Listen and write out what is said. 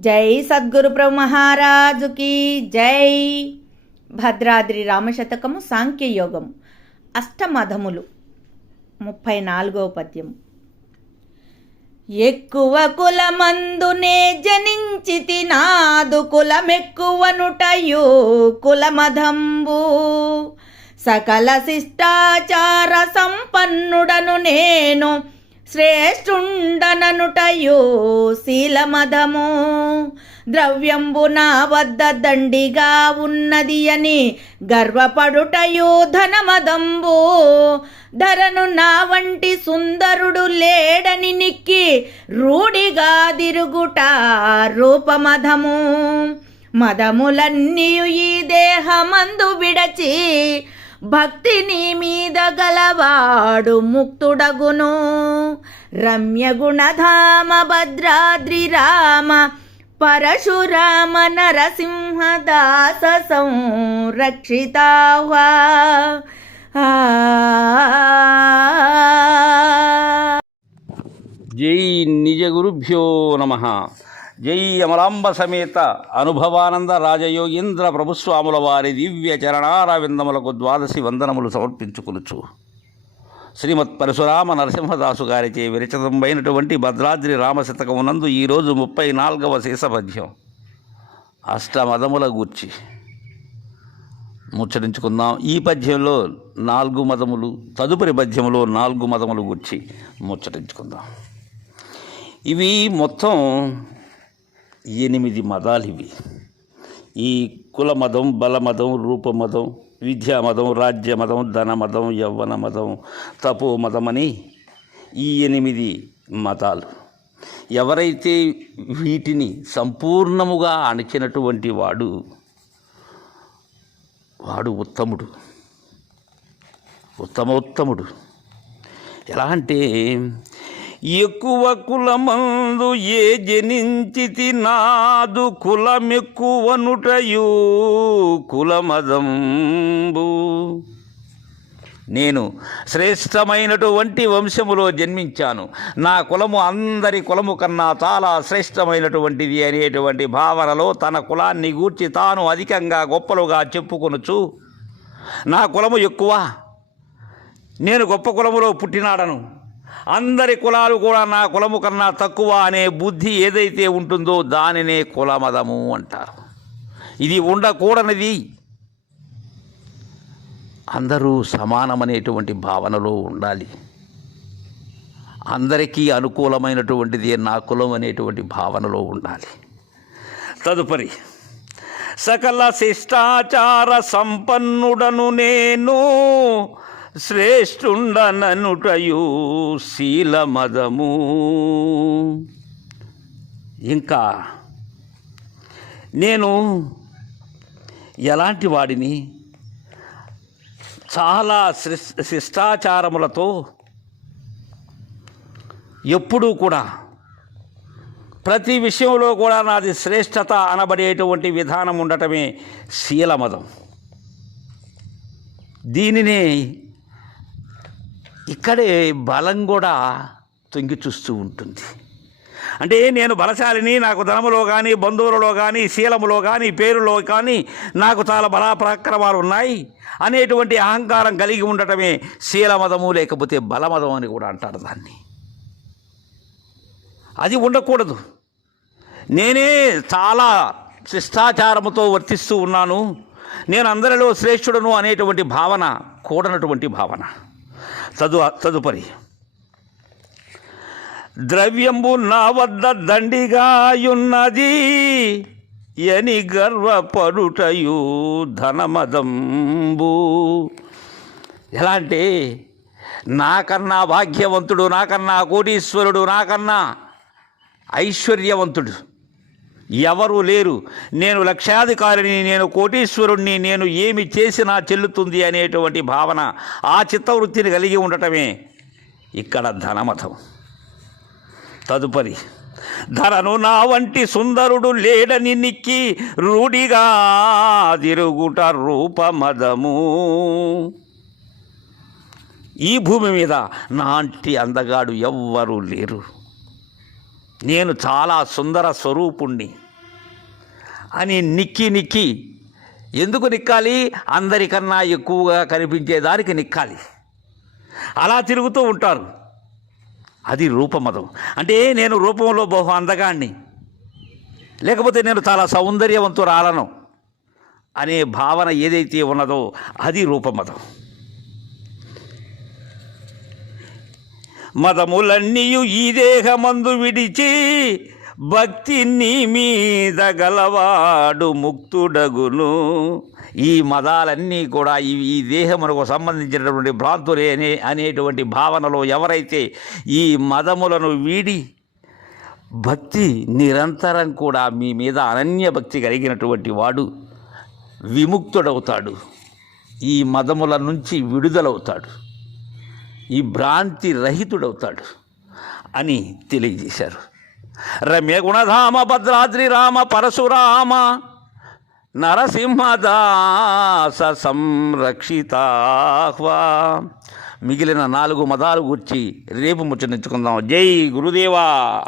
జై సద్గురు ప్రభు మహారాజుకి జై. భద్రాద్రి రామశతకము సాంఖ్యయోగము అష్టమధములు. ముప్పై నాలుగవ పద్యము. ఎక్కువ కులమందునే జనించితి నాదు కులమెక్కువనుటయు కులమధంబు. సకల శిష్టాచార సంపన్నుడను నేను శ్రేష్ఠుండననుటయో శీలమదము ద్రవ్యంబు నా వద్ద దండిగా ఉన్నది అని గర్వపడుటయో ధనమదంబు. ధరను నా వంటి సుందరుడు లేడని నిక్కి రూఢిగా దిరుగుట రూపమదము మదములన్నీయు ఈ దేహమందు విడచి భక్తి నీ మీద గలవాడు ముక్తుడగును. రమ్య గుణధామ భద్రాద్రి రామ పరశురామ నరసింహదాస సంరక్షితావా జై నిజ గురుభ్యో నమ. జై అమలాంబ సమేత అనుభవానంద రాజయోగీంద్ర ప్రభుస్వాముల వారి దివ్య చరణారవిందములకు ద్వాదశి వందనములు సమర్పించుకునుచు. శ్రీమత్ పరశురామ నరసింహదాసు గారిచే విరచితమైనటువంటి భద్రాద్రి రామశతకమునందు ఈరోజు ముప్పై నాలుగవ శేషపద్యం. అష్టమదముల గూర్చి. ముచ్చరించుకుందాం ఈ పద్యంలో నాలుగు మదములు తదుపరి పద్యంలో నాలుగు మదములు గూర్చి ముచ్చరించుకుందాం ఇవి మొత్తం ఎనిమిది మతాలు ఇవి. ఈ కుల బలమతం బల విద్యామతం రూప ధనమతం విద్యా మతం రాజ్య ధన యవ్వన మతం తపో మతం అని ఈ ఎనిమిది మతాలు. ఎవరైతే వీటిని సంపూర్ణముగా అణచినటువంటి వాడు వాడు ఉత్తముడు. ఉత్తమోత్తముడు. ఎలా అంటే ఎక్కువ కులమందు ఏ జనించితి నాదు కులమెక్కువనుటయు కులమదంబు. నేను శ్రేష్టమైనటువంటి వంశములో జన్మించాను. నా కులము అందరి కులము కన్నా చాలా శ్రేష్టమైనటువంటిది అనేటువంటి భావనలో తన కులాన్ని గూర్చి తాను అధికంగా గొప్పలుగా చెప్పుకొనుచు నా కులము ఎక్కువ నేను గొప్ప కులములో పుట్టినాడను. అందరి కులాలు కూడా నా కులము కన్నా తక్కువ అనే బుద్ధి ఏదైతే ఉంటుందో దానినే కులమదము అంటారు. ఇది ఉండకూడనిది. అందరూ సమానమనేటువంటి భావనలో ఉండాలి. అందరికీ అనుకూలమైనటువంటిది నా కులం అనేటువంటి భావనలో ఉండాలి. తదుపరి సకల శిష్టాచార సంపన్నుడను నేను శ్రేష్ఠుండననుటయు శీలమదము. ఇంకా నేను ఎలాంటి వాడిని? చాలా శిస్- శిష్టాచారములతో ఎప్పుడూ కూడా ప్రతి విషయంలో కూడా నాది శ్రేష్టత అనబడేటువంటి విధానం ఉండటమే శీలమదం. దీనినే ఇక్కడే బలం కూడా తొంగి చూస్తూ ఉంటుంది. అంటే నేను బలశాలిని నాకు ధనములో కానీ బంధువులలో కానీ శీలములో కానీ పేరులో కానీ నాకు చాలా బలాపరాక్రమాలు ఉన్నాయి. అనేటువంటి అహంకారం కలిగి ఉండటమే శీలమదము లేకపోతే బలమదం అని కూడా అంటారు దాన్ని. అది ఉండకూడదు. నేనే చాలా శిష్టాచారముతో వర్తిస్తూ ఉన్నాను. నేను అందరిలో శ్రేష్ఠుడను అనేటువంటి భావన కూడనటువంటి భావన. తదు తదుపరి. ద్రవ్యంబు నా వద్ద దండిగాయున్నది ఎని గర్వపడుటయు ధనమదంబు. ఎలా అంటే నాకన్నా భాగ్యవంతుడు నాకన్నా కోటీశ్వరుడు నాకన్నా ఐశ్వర్యవంతుడు. ఎవరు లేరు. నేను లక్షాధికారిని నేను కోటీశ్వరుణ్ణి నేను ఏమి చేసినా చెల్లుతుంది అనేటువంటి భావన ఆ చిత్తవృత్తిని కలిగి ఉండటమే ఇక్కడ ధనమతం తదుపరి ధరను నా వంటి సుందరుడు లేడని నిక్కి రూఢిగా తిరుగుట రూపమదము ఈ భూమి మీద నాంటి అందగాడు ఎవ్వరూ లేరు. నేను చాలా సుందర స్వరూపుణ్ణి. అని నిక్కి నిక్కి. ఎందుకు నిక్కాలి? అందరికన్నా ఎక్కువగా కనిపించేదానికి నిక్కాలి. అలా తిరుగుతూ ఉంటారు. అది రూపమతం. అంటే నేను రూపంలో బహు అందగాణ్ణి. లేకపోతే నేను చాలా సౌందర్యవంతురాలను అనే భావన ఏదైతే ఉన్నదో అది రూపమతం. మతములన్నీయు ఈ దేహమందు విడిచి భక్తి నీ మీద గలవాడు ముక్తుడగును. ఈ మదాలన్నీ కూడా ఈ ఈ దేహమునకు సంబంధించినటువంటి భ్రాంతులే అనే అనేటువంటి భావనలో ఎవరైతే ఈ మదములను వీడి భక్తి నిరంతరం కూడా మీ మీద అనన్య భక్తి కలిగినటువంటి వాడు విముక్తుడవుతాడు. ఈ మదముల నుంచి విడుదలవుతాడు. ఈ భ్రాంతి రహితుడవుతాడు అని తెలియజేశారు. రమ్య గుణధామ భద్రాద్రి రామ పరశురామ నరసింహదాస సంరక్షితాహ్వా. మిగిలిన నాలుగు మదాలు గుర్చి రేపు ముచ్చరించుకుందాం జై గురుదేవా!